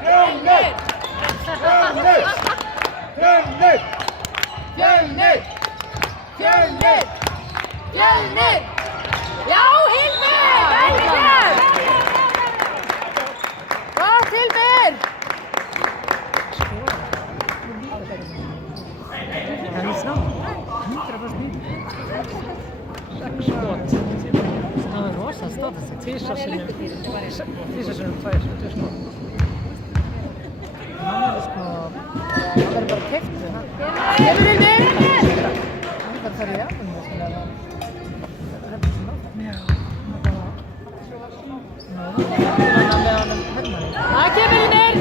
Fjölnir! Fjölnir! Fjölnir! Fjölnir! Fjölnir! Fjölnir! Já, Hilmir! Velkomin! Gott, Hilmir! Han är snabb. 100%. 6 skott. Han har rosa status. Tisha sinum 2 skott. Han är bara keft. Kemur Hilmir! Han bara tar igen den där skulle vara. Ja, kemur Hilmir!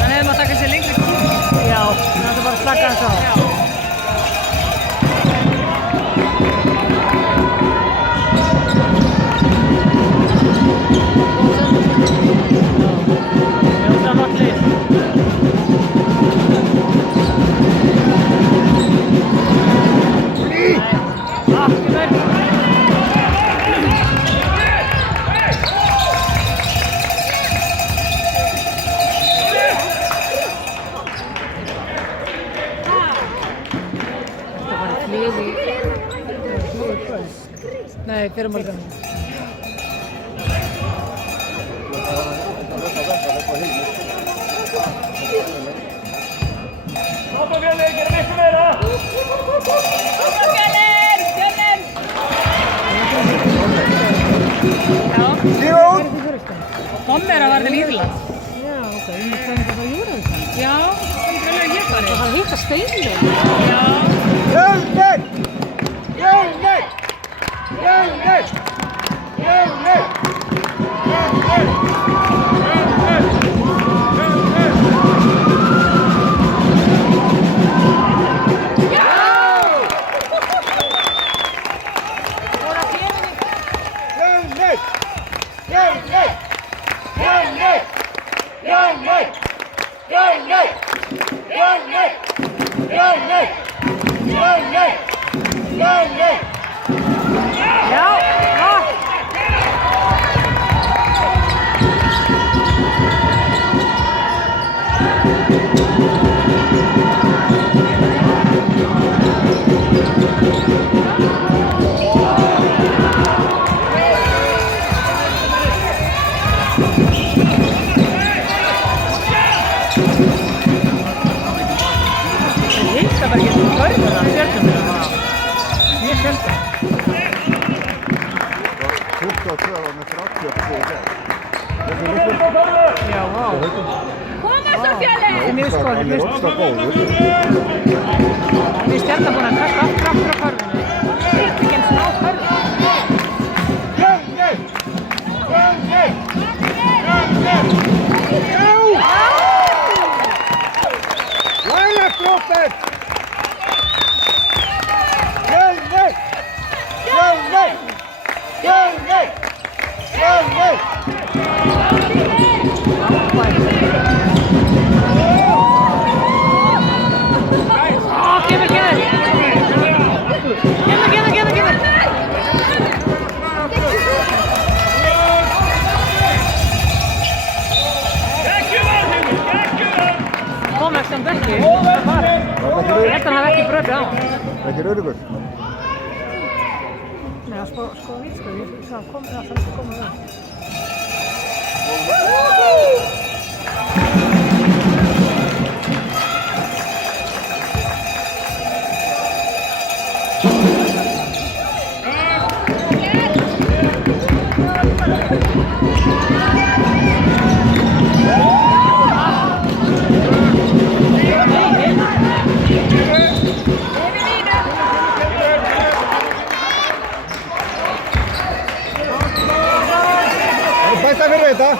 Han hefði maður taka sér lengri tíma. Já, það er bara að slaka hans á. Það var klið. Aftur verð. Nei, fyrir morgun. Hoppa Fjölnir, gera miklu meira! Hoppa Fjölnir! Fjölnir! Já. Stífa út! Bommera var til Írlands. Já, ok. Ég myndi að það var Júravík. Já, það er alveg hér farið. Það var hitt að Steinlund. Já. Fjölnir! Fjölnir! Fjölnir! Fjölnir! Fjölnir! Það var ekki svona börnur af stjörnum. Mjög sjálfsagt. 22 var með 30 í dag. Já, vá. Koma svo Fjölnir! Það er mjög skóli. Hann er ofta góður. Við stjörnum búin að kasta allt kraftur á körfinu. Það er ekki eins og á körfinu. Fjölnir! Fjölnir! Fjölnir! Já! Læla kroppen! Fjölnir! Fjölnir! Fjölnir! Fjölnir! Kemur. Kom ekki samt ekki. Það var. Ég held að hann hafi ekki bröpið á. Ekki rauðugur. Nei, það sko vítskóði. Það kom það ekki komið það. Bæta fyrir þetta.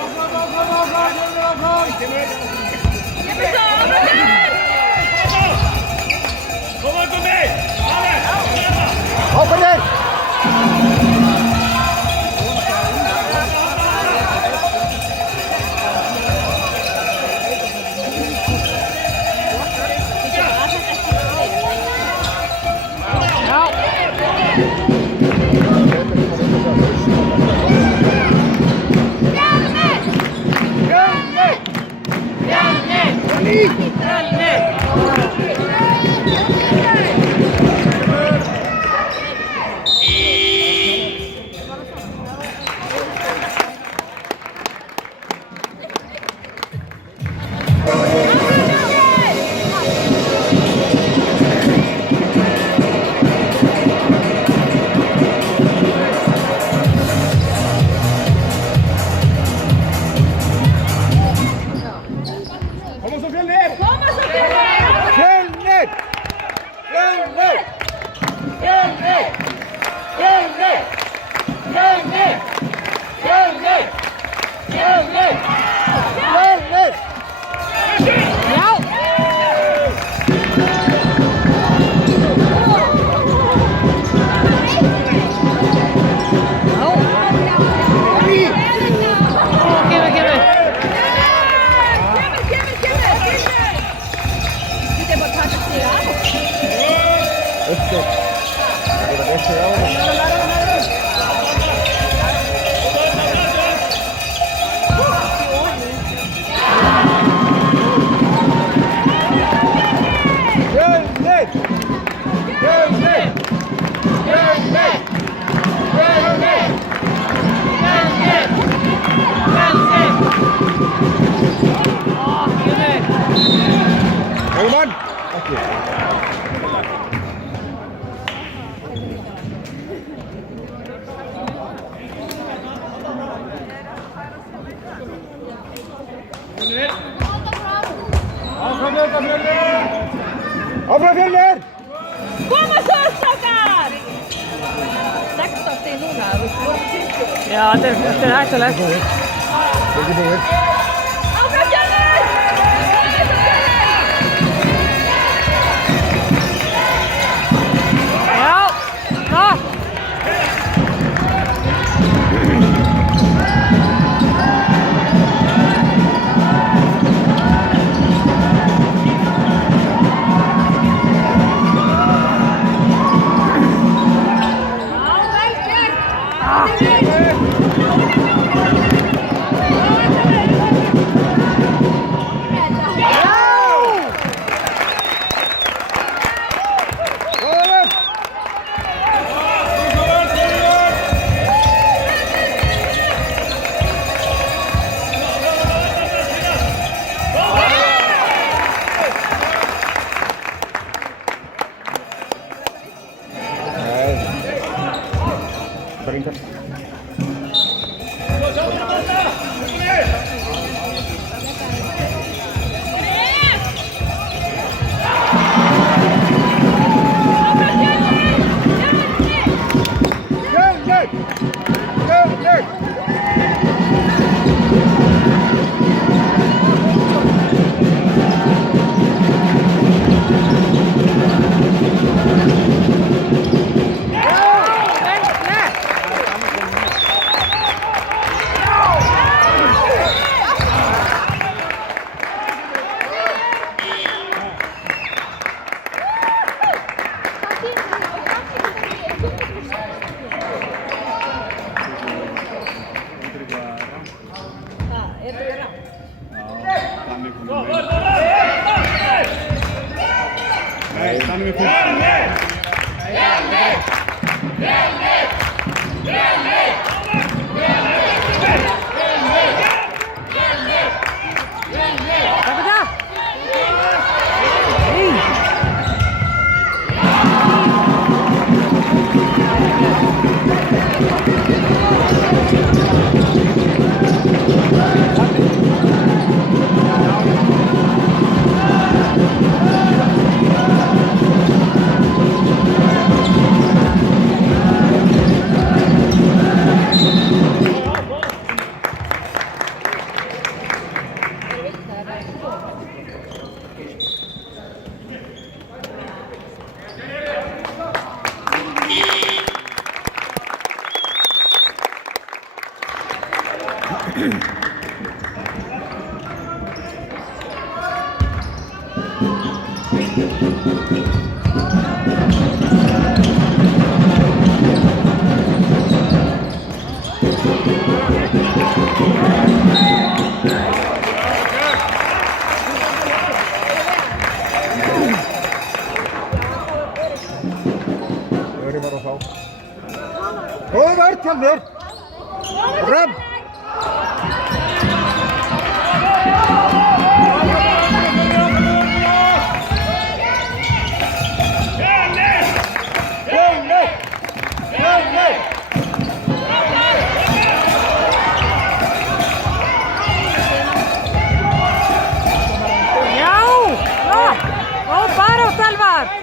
Áfram Fjölnir! Koma svo strákar! 16 stig núna, við vorum 20. Já, þetta er hættulegt. Ekki búið. Áfram Fjölnir! Já, það. vörð Fjölnir. Fram. Já, ó, barátt Elvar.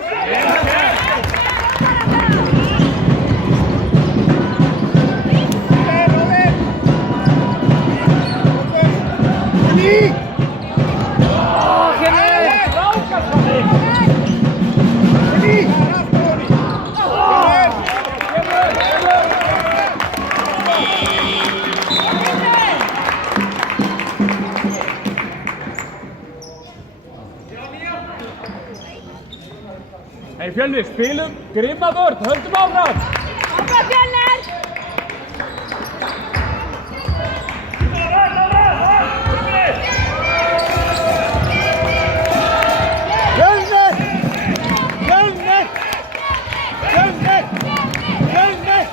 Hey Fjölnir, spilum grimma vörð, höldum áfram! Áfram Fjölnir! Fjölnir. Fjölnir. Fjölnir. Fjölnir.